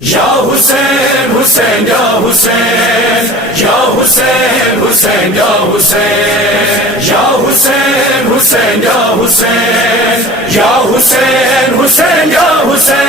یا حسین حسین یا حسین یا حسین حسین یا حسین یا حسین حسین یا حسین یا حسین حسین یا حسین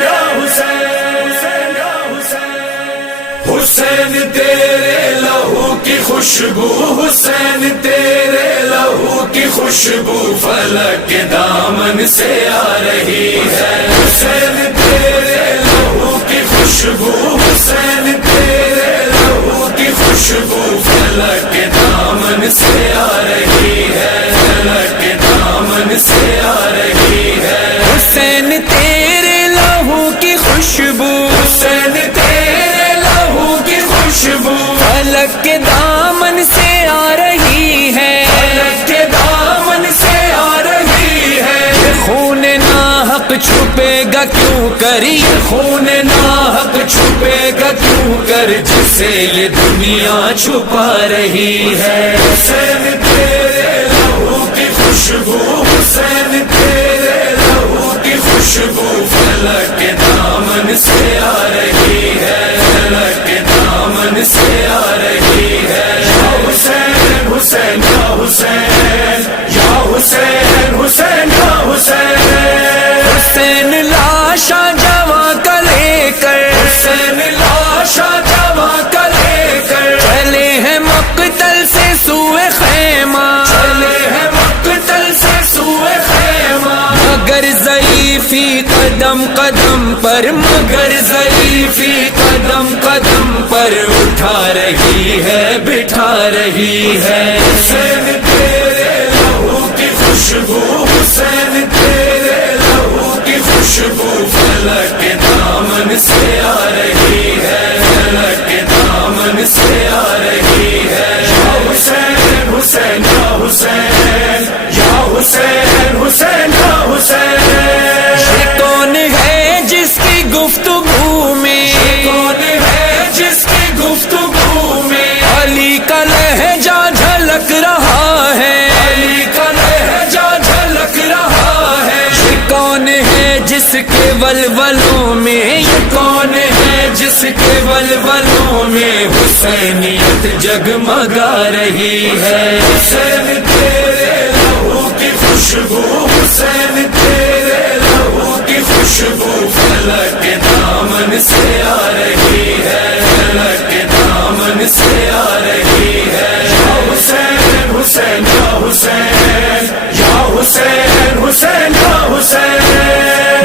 یا حسین یا حسین حسین تیرے لہو کی خوشبو حسین تیرے لہو کی خوشبو فلک کے دامن سے آ رہی ہے حسین تیرے لہو کی خوشبو حسین تیرے لہو کی خوشبو فلک کے دامن سے آ رہی ہے فلک کے دامن سے آ رہی ہے حسین تیرے لہو کی خوشبو حسین تیرے لہو کی خوشبو فلک کے دامن سے آ رہی ہے فلک کے دامن سے آ رہی ہے خون ناحق چھپے گا کیوں کر یہ خون ناحق چھپے گا کیوں کر جسے یہ دنیا چھپا رہی ہے حسین تیرے لہو کی خوشبو حسین تیرے لہو کی خوشبو فلک کے دامن سے آ رہی ہے فلک کے دامن سے آ رہی ہے یا حسین حسین یا حسین یا حسین حسین یا حسین حسین لاشا جواں کا لے کر حسین لاشا جواں کا لے کر چلے ہیں مقتل سے سوئے خیمہ چلے ہیں مقتل سے سوئے خیمہ مگر ضعیفی قدم قدم پر مگر ضعیفی قدم قدم پر اٹھا رہی ہے بٹھا رہی ہے حسین تیرے لہو کی خوشبو حسین تیرے لہو کی خوشبو فلک کے دامن سے آ رہی ہے فلک کے دامن سے آ رہی ہے یا حسین حسین یا حسین یا حسین حسین یا حسین یہ کون ہے جس کی گفتگو میں کون ہے جس کی گفتگو میں علی کا لہجہ جھلک رہا ہے علی کا لہجہ جھلک رہا ہے یہ کون ہے جس کے ولولوں میں یہ کون ہے جس کے ولولوں میں حسینیت جگمگا رہی ہے حسین تیرے لہو کی خوشبو حسین تیرے لہو کی خوشبو فلک کے دامن سے آ رہی ہے فلک کے دامن سے آ رہی ہے یا حسین حسین یا حسین یا حسین حسین یا حسین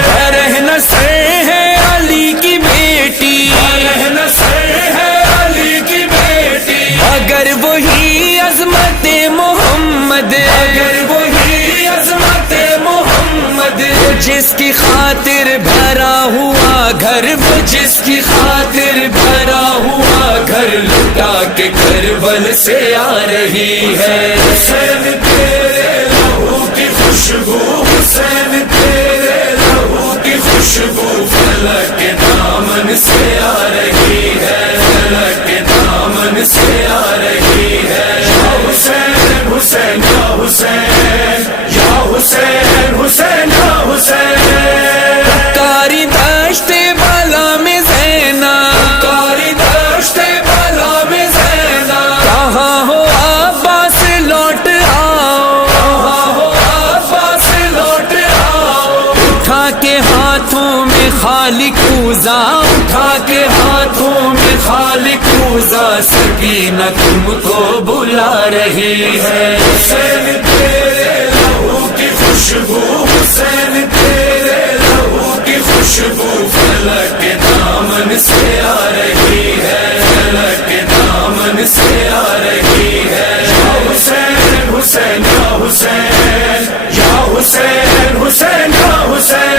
برہنہ سر ہے علی کی بیٹی رہنا سر ہے علی کی بیٹی اگر وہی عظمت محمد اگر وہی عظمت محمد جس کی خاطر بھرا ہوا گھر وہ جس کی خاطر بھرا ہوا گھر لٹا کے کربل سے آ رہی ہے حسین تیرے لہو کی خوشبو حسین تیرے لہو کی خوشبو فلک کے دامن سے آ رہی ہے فلک کے دامن سے آ رہی ہے یا حسین حسین یا حسین یا حسین حسین یا حسین کاری دشت بالا میں زینا کاری دشت بالا میں زینا کہاں ہو عباس لوٹ آؤ کہاں ہو عباس لوٹ آؤ اٹھا کے ہاتھوں میں خالق کوزا اٹھا کے ہاتھوں میں خالق کوزا سکینہ تم کو بلا رہی ہے حسین تیرے لہو کی خوشبو حسین تیرے لہو کی خوشبو فلک کے دامن سے آ رہی ہے فلک کے دامن سے آ رہی ہے یا حسین حسین یا حسین یا حسین حسین یا حسین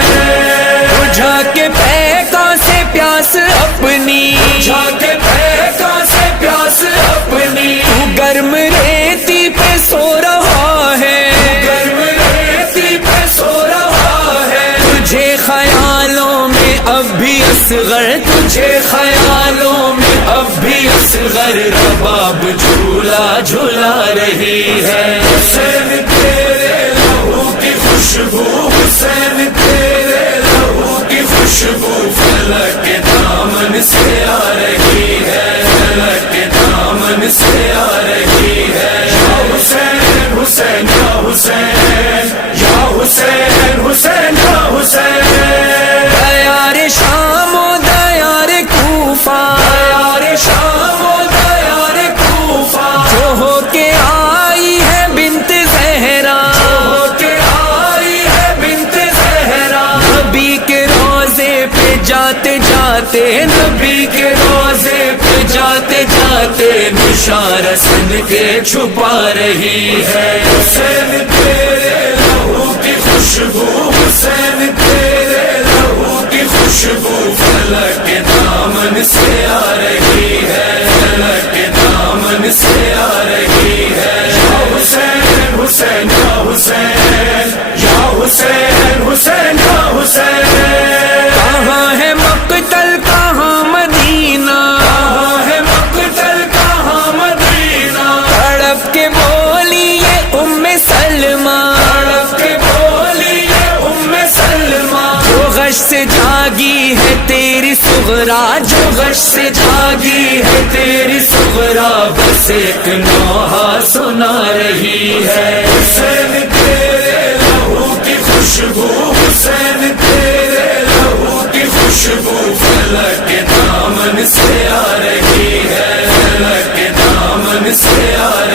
بجھا کے پیکا سے پیاس اپنی جا کے پھینکا سے پیاس اپنی تو گرم ریتی پہ سو رہا ہے گرم ریتی پہ سو رہا ہے تجھے خیالوں میں اب بھی اصغر تجھے خیالوں میں اب بھی اصغر رباب جھولا جھولا رہی ہے حسین تیرے لہو کی خوشبو حسین تیرے لہو کی خوشبو فلک سے آ رہی ہے، فلک کے دامن سے آ رہی ہے۔ یا حسین حسین یا حسین، یا حسین حسین یا حسین۔ دیار شام و دیار کوفہ، دیار شام و دیار کوفہ، جو ہو کے آئی ہے بنت زہرا، ہو کے آئی ہے بنت زہرا۔ نبی کے روزے پہ جاتے جاتے، نبی کے روزے پہ جاتے جاتے نشان سن کے چھپا رہی ہے۔ حسین تیرے لہو کی خوشبو، حسین تیرے لہو کی خوشبو فلک کے دامن سے آ رہی ہے، فلک کے دامن سے آ رہی ہے۔ یا حسین حسین یا حسین، یا حسین حسین یا حسین۔ کہاں ہے مقتل کہاں مدینہ، کہاں ہے مقتل کہاں مدینہ، تڑپ کے بولی یہ ام سلمہ، تڑپ کے بولی یہ ام سلمہ۔ جو غش سے جاگی ہے تیری صغرا، جو غش سے جاگی ہے تیری صغرا، بس ایک نوحہ سنا رہی ہے۔ حسین تیرے لہو کی خوشبو، حسین تیرے لہو کی خوشبو فلک کے دامن سے آ رہی ہے، فلک کے دامن سے آ